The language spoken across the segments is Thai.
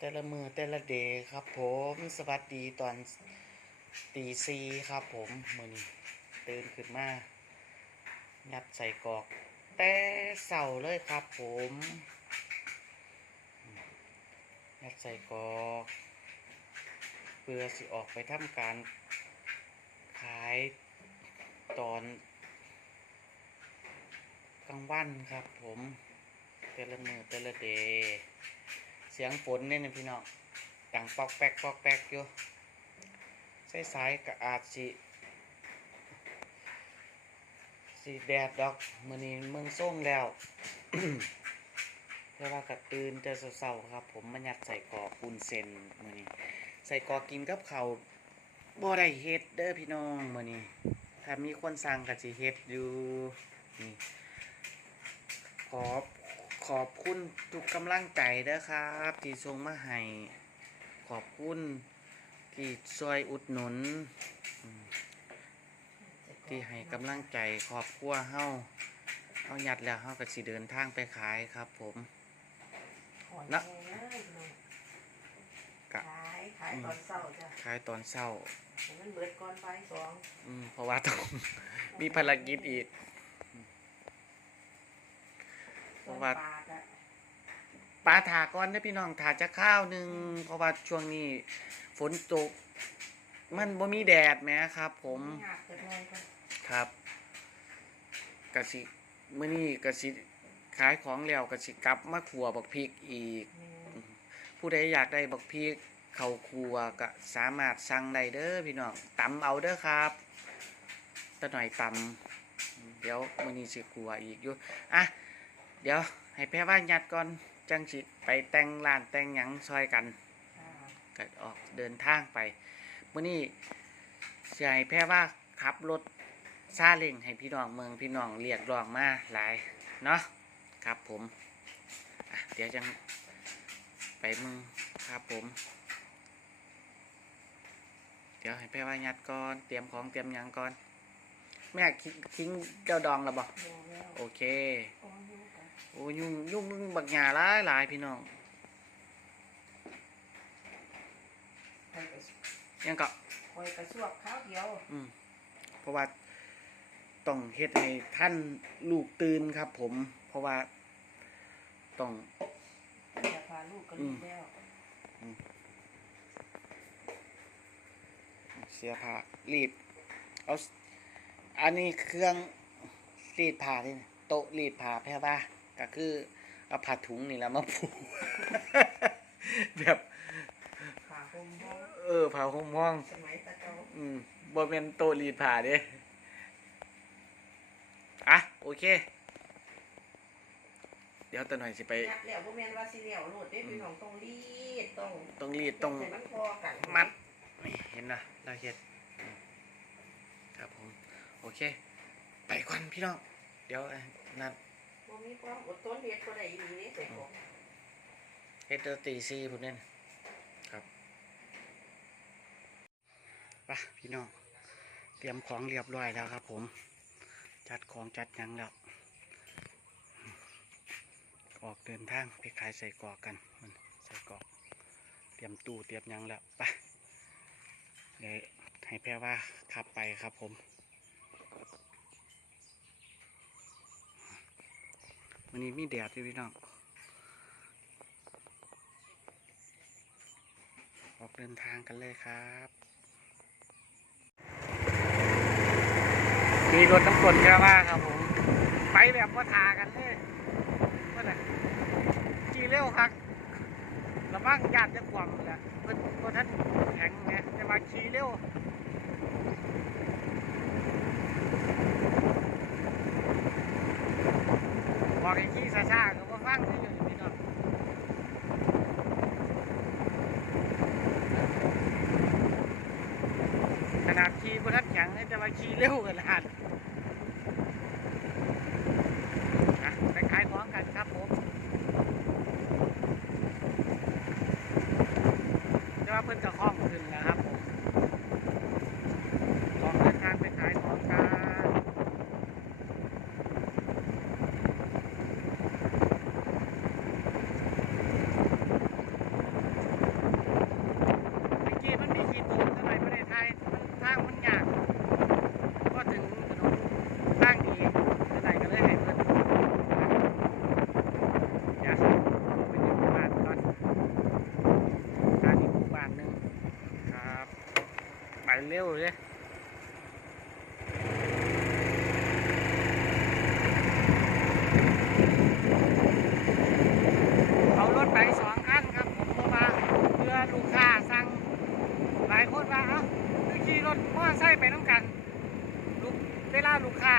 แต่ละมือแต่ละเดย์ครับผมสวัสดีตอนตีซีครับผมมือนี้ตื่นขึ้นมายัดใส่กอก แต่เสาเลยครับผมยัดใส่กอกเพื่อสิออกไปทำการขายตอนกลางวันครับผมแต่ละมือแต่ละเดย์ เสียงฝนเนี่ยนะพี่น้องดังปอกแป๊กปอกแป๊กอยู่ใสายๆก็อาจสิสีแดดดอกมือนี้เมืองส่งแล้วเพราะว่ากระตื่นแต่เช้าๆครับ ผมมายัดใส่กอกุนเซนมือนี้ ใส่กอกินกับเขาบ่ได้เฮ็ดเด้อพี่น้องมือนี้ ถ้ามีคนสั่งก็สิเฮ็ดอยู่นี่ขอบ ขอบคุณทุกกำลังใจเด้อครับ ที่ส่งมาให้ขอบคุณที่ช่วยอุดหนุนอืมที่ให้กำลังใจครอบครัวเฮาเฮายัดแล้วเฮาก็สิเดินทางไปขายครับ ผม นะนะกะ ขายขายตอนเช้าจ้ะขายตอนเช้าให้มันเบิดก่อนบ่ายสอง อืมเพราะว่าต้อง มีภารกิจอีก เพราะว่าปากอะปลาถาก่อนนะพี่น้องถาจะข้าวหนึ่งเพราะว่าช่วงนี้ ฝนตก มันบ่มีแดดแหมครับ ผมอยากจะนอนกันครับกะสิมื้อนี้กะสิขายของแล้วกะสิกลับมาขัวบักพริกอีก แม่ผู้ใดอยากได้บักพริกเข้าครัวก็สามารถสั่งได้เด้อพี่น้องตำเอาเด้อครับตะหน่อยตำเดี๋ยวมื้อนี้สิขัวอีกอยู่อะ เดี๋ยวให้แพ่ว่ายัดก่อนจังสิไปแต่งร้านแต่งหยังซอยกันอ่าก็ออกเดินทางไปมื้อนี้สิให้แพ่ว่าขับรถซาเล้งให้พี่น้องเมืองพี่น้องเรียกร้องมาหลายเนาะครับผมอะเดี๋ยวจังไปมึงครับผม เดี๋ยวให้แพ่ว่ายัดก่อนเตรียมของเตรียมหยังก่อนแม่ทิ้งทิ้งเจ้าดองแล้วบ่บอกแล้วโอเค โอ้ยกันโอ้ยุ่งยุ่งบักหยาหลายหลายพี่น้องคอยกระยังก็คอยกระซวกข้าวเดียวอืมเพราะว่าต้องเฮ็ดให้ท่านลูกตื่นครับ ผม เพราะว่าต้อง จะพาลูกกันลูกแล้วเสียผ้ารีดเอาสอันนี้เครื่องรีดผ้านี่นะโต๊ะรีดผ้าแพ่บ้า ก็คือเอาผ้าถุงนี่แหล้วมาผูกแบบขาคมห้องเออผ้าห่มห้องสมัยตะเกาอืมบ่เป็นโต๊ะรีดผ้าเด้อะโอเค เดี๋ยวตะหน่อยสิไปยัดแล้วบ่แม่นว่าสิแล้วโลดเด้พี่น้องต้องรีดต้องต้องรีดต้องให้มันพอกันมัดนี่เห็นนะเราเฮ็ดอืมครับผม โอเค ไปก่อนพี่น้อง เดี๋ยวอะนัด บ่มีความอดทนเฮ็ดบ่ได้อีหลีเด้ใส่ของเฮ็ดเดี๋ยวตีซีพุ่นนี่ครับไปพี่น้องเตรียมของเรียบร้อยแล้วครับ ผม จัดของจัดยังแล้วออกเดินทางไปขายใส่กอกกันมันใส่กอก เตรียมตู้เตรียมยังแล้วไปเดี๋ยวให้แพ่ว่าขับไปครับผม วันนี้มีแดดด้วยพี่น้อง ออกเดินทางกันเลยครับมีรถน้ำกลนแค่ว่าครับผม ไปแบบว่าทากันเลยว่าไงขี่เร็วครับระวังญาติจะขวางแหละเพิ่นเพิ่นท่านแข็งเนี่ยจะมาขี่เร็ว บอกให้ขี่ช้าก็บ่ฟังที่อยู่พี่น้องขนาดขี่บนทัดแข็งนี่จะมาขี่เร็วขนาดนะไปขายของกันครับผมจะว่าเพิ่นกระคลอง ทางมันยากก็ถึงถนนทางดีจะไหนก็เลยให้เพื่อนอยากไปยืมบ้านก่อนทางนี้บ้านหนึ่งครับไปเร็วเลยเอารถไปสอง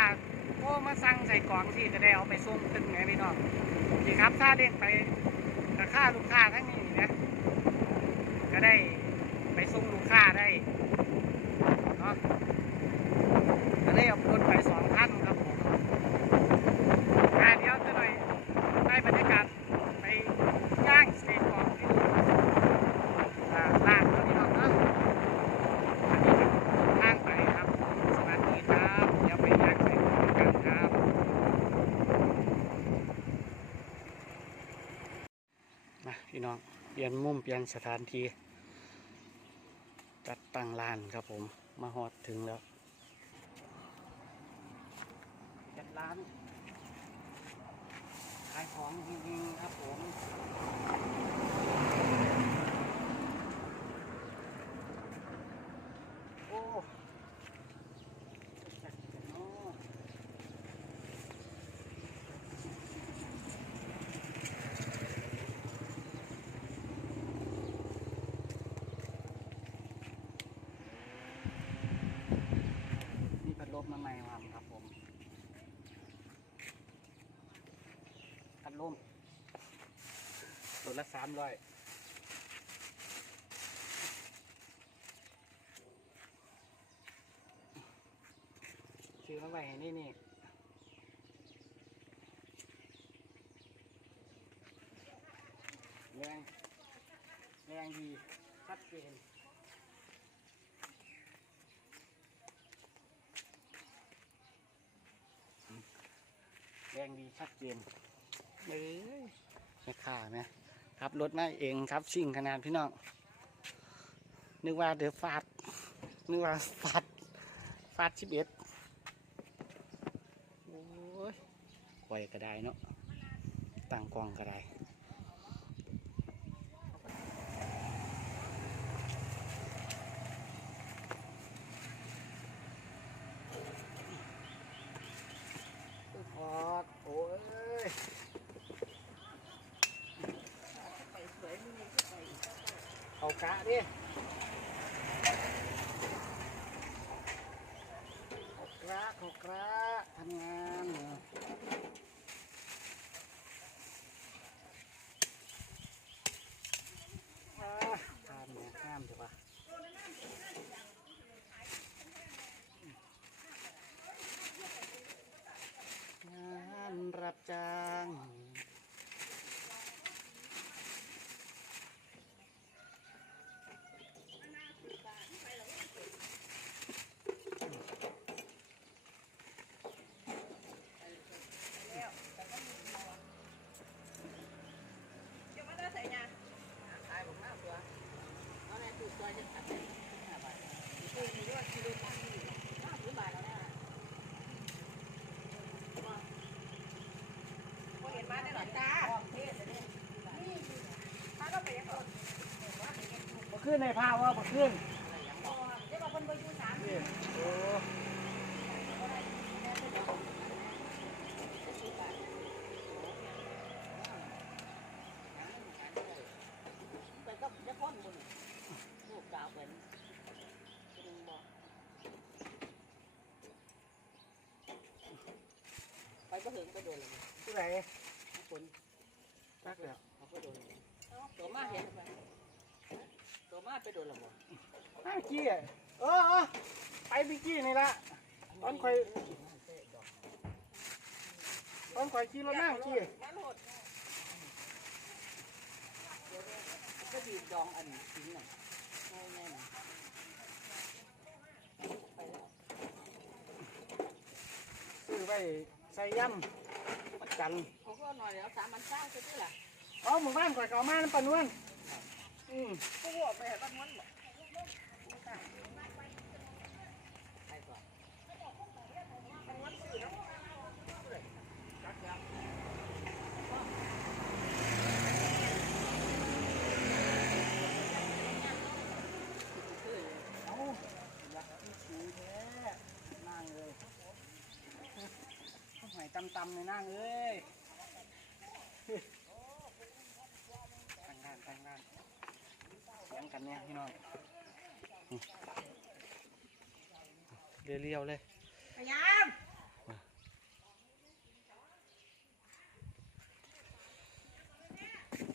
าลูกค้าโทรมาสั่งใส่กล่องที่จะได้เอาไปส่งขึ้นไงพี่น้องที่ครับถ้าเด้งไปราคาลูกค้าทั้งนี้นะก็ได้ไปส่งลูกค้าได้เนาะก็ได้เอารถไปสองคันครับผมอ่าเดี๋ยวจะหน่อยได้บรรยากาศไปย่างสเต็กกรอบที่อ่าร้านเขาพี่น้องเนาะอันนี้เป็นทางไปครับ สวัสดีครับเดี๋ยวไปย่างสเต็กกรอบกันครับ มาพี่น้องเปลี่ยนมุมเปลี่ยนสถานที่จัดตั้งร้านครับผม มาฮอดถึงแล้วจัดร้านขายของจริงๆครับผมโอ้จัดจัดเนาะ นี่พัดลมมาใหม่มาครับผม พัดลมตัว ละสามร้อยซื้อมาไว้ให้นี่นี่แรงแรงดีชัดเจนแรงดีชัดเจนเอ้ยไม่ข่าไหม ครับรถมาเองครับชิ่งขนาดพี่น้องนึกว่าเดือฟาดนึกว่าฟาดฟาดชิบเอ็ดโอ้ยไวก็ได้เนาะตั้งกล้องก็ได้ พอดโอ้ย ไปสวยมือนี้ก็ไป เอา กะดิเอกระเอกระทำงานเนอะอ่าทำเนี่ยห้ามใช่ปะงานรับจ้าง เดี๋ยวมาได้ใส่ยาขายผมหน้าตัวเอาแม่ถูกตัวจะตัดได้ห้าบาทคุยในยอดกิโลตั้งที่ห้าสิบบาทแล้วนะพอเห็นมาได้หรอจ้าเทศเลยนี่ถ้าก็ไปยังก่อน มา ขึ้นในภาพว่ามาขึ้นเดี๋ยวคนไปอยู่สามนี่โอ้ไปก็จะพ้นบุญลูกสาวเป็นกไปก็ถึงก็โดนเลยที่ไหนคนตักแล้วเขาก็โดนตัวมาเห็นไป มาไปโดนหรอบ่ห้ากี้อะเออเออไปบิกกี้นี่ละตอนคอยตอนคอยขี่รถนั่งกี้มาโหลดก็บีบดองอันทิ้งหน่อยง่ายแน่นไปแล้วซื้อไปใส่ยำปัดจันทร์เขาก็หน่อยแล้วสามพันเก้าใช่ไหมล่ะอ๋อหมู่บ้านก่อยเก่ามาน้ำปลานวล อืมกูบอกแม่บ้านมันบอกไปก่อนมันมันสื่อแล้วจักจักเอาอยากที่สูแท้นั่งเลยหอยตำๆเลยนั่งเลย กันเนี่ยพี่น้องนี่เรียวๆเลยพยายาม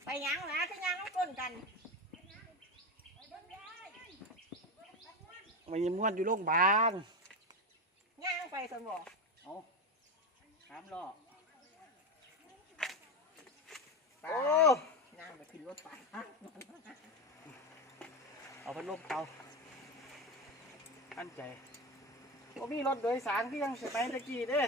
ไปยังนะไปยังก้นกันมันยังม้วนอยู่โรงพยาบาลย่างไปสมบอกเอาสามล้อโอ้ย่างไปขึ้นรถไปเอาพั ดลมเตาอันใจว่ามีรถโดยสารที่ยังสมัยตะกี้เด้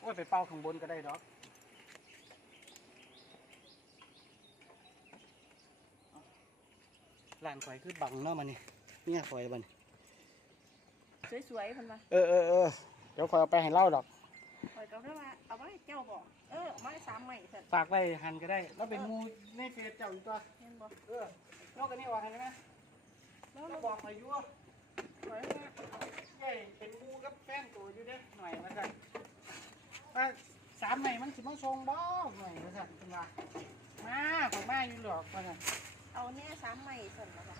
โอ้ยไปเป่าข้างบนก็ได้ดอกร้านข่อยคือบังเนาะมันนี่เนี่ยข่อยบัดนสวยๆคนมาเออเออเออเดี๋ยวข่อยเอาไปให้เล่าดอก คอยก็ได้ว่าเอาไว้เจ้าบอกเออเอาไม้สามไม้เสร็จฝากไปหันก็ได้แล้วเป็นหมูในเฟซเจ้าอยู่ตัวเห็นบอกเออลอกกันนี่ว่ากันไหมแล้วแล้เราวบบออกกไปอยู่ว่าไว้ว่าใหญ่เป็นหมูกับแฟนตัวอยู่เด้หน่อยมาสั่นว่าสามใหม่มันสิมาทรงบ่หน่อยมาสั่นเป็นว่ามาของมาอยู่หรอกมาสั่นเอาแน่สามไม้เสร็จแล้วบอก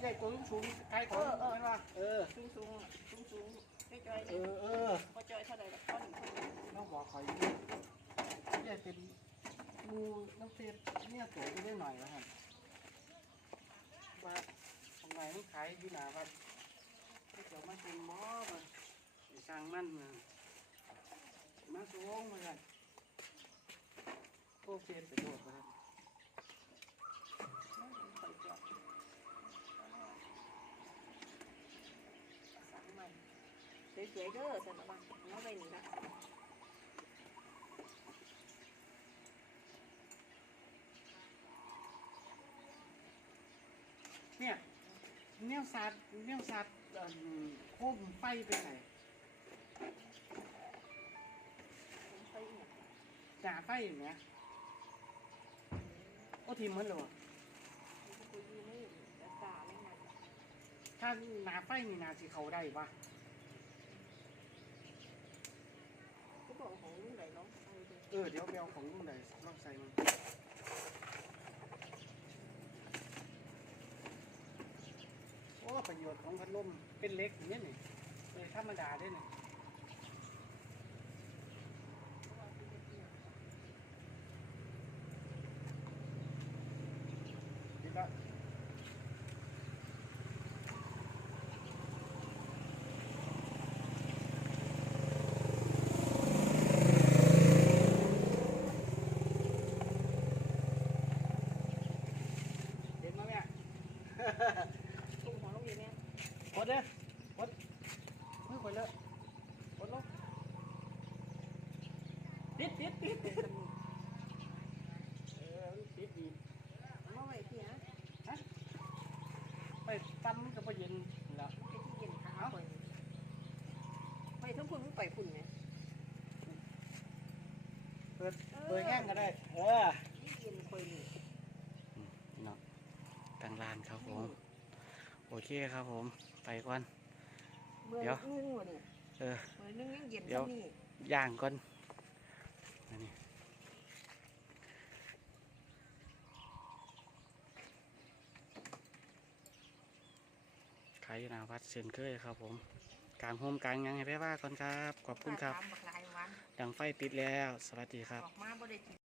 ใหญ่ตัวสูงๆใครของเออว่าเออ สูงสูงสูงสูงๆจอยๆเอเลยอเออพอจอยเท่าไหร่ละก้อนหนึ่งน้องบอกขอยอยู่ใหญ่เป็นหมูน้ำเฟซเนี่ยตัวอยู่ได้หน่อยแล้วฮะว่าทำไมมันขายอยู่หนาวัดเดี๋ยวมาเป็นหมอมันไปสร้างมันมามาสูงมาเลยโอเคไปโดดไปเลย คอยจอดสามไม้ สวยๆเด้อเสร็จแล้วบ้างเอาไปนี่ละเนี่ยเนี่ยสัตว์เนี่ยสัตว์เอิ่มโคมไฟไปไหนไปอีกจ่าไฟอยู่ไหมโอ้ทีมมันเหรอคุยนี่แต่ตาไม่มันถ้าหนาไฟนี่นาสิเขาได้ปะ ก็บอกของลูกไหนน้องเอาไปเออเดี๋ยวไปเอาของรุ่นไหนลองใส่มันโอ้ประโยชน์ของพัดลมเป็นเล็กอย่างนี้นี่เลยธรรมดาได้นี่ละเห็นไหมแม่ ตุ้มหัวลูกอยู่เนี่ยกดเด้อกดมือคนเลอะกดลงติดติดติดติดเออมันติดดี มาไว้ที่นะ ไปตั้มมันกับเย็นแล้ว ไปที่เย็นขาไปไปทั้งคุณไปคุณเนี่ย เปิดเปิดแห้งก็ได้ เออ ที่เย็นคอยนี่ เนาะ กลางลานครับผม โอเคครับผม ไปก่อนเมื่อเดี๋ยวนึ่งวะนี่เออเมื่อนึ่งยังเย็นเดี๋ยวเท่านี้ย่างก่อนอันนี้ขายอยู่หนาวัดเซนเคยครับผมกลางโฮมกลางหยังให้ไปว่าก่อนครับ ขอบคุณครับตามบักหลายวันดังไฟติดแล้ว สวัสดีครับ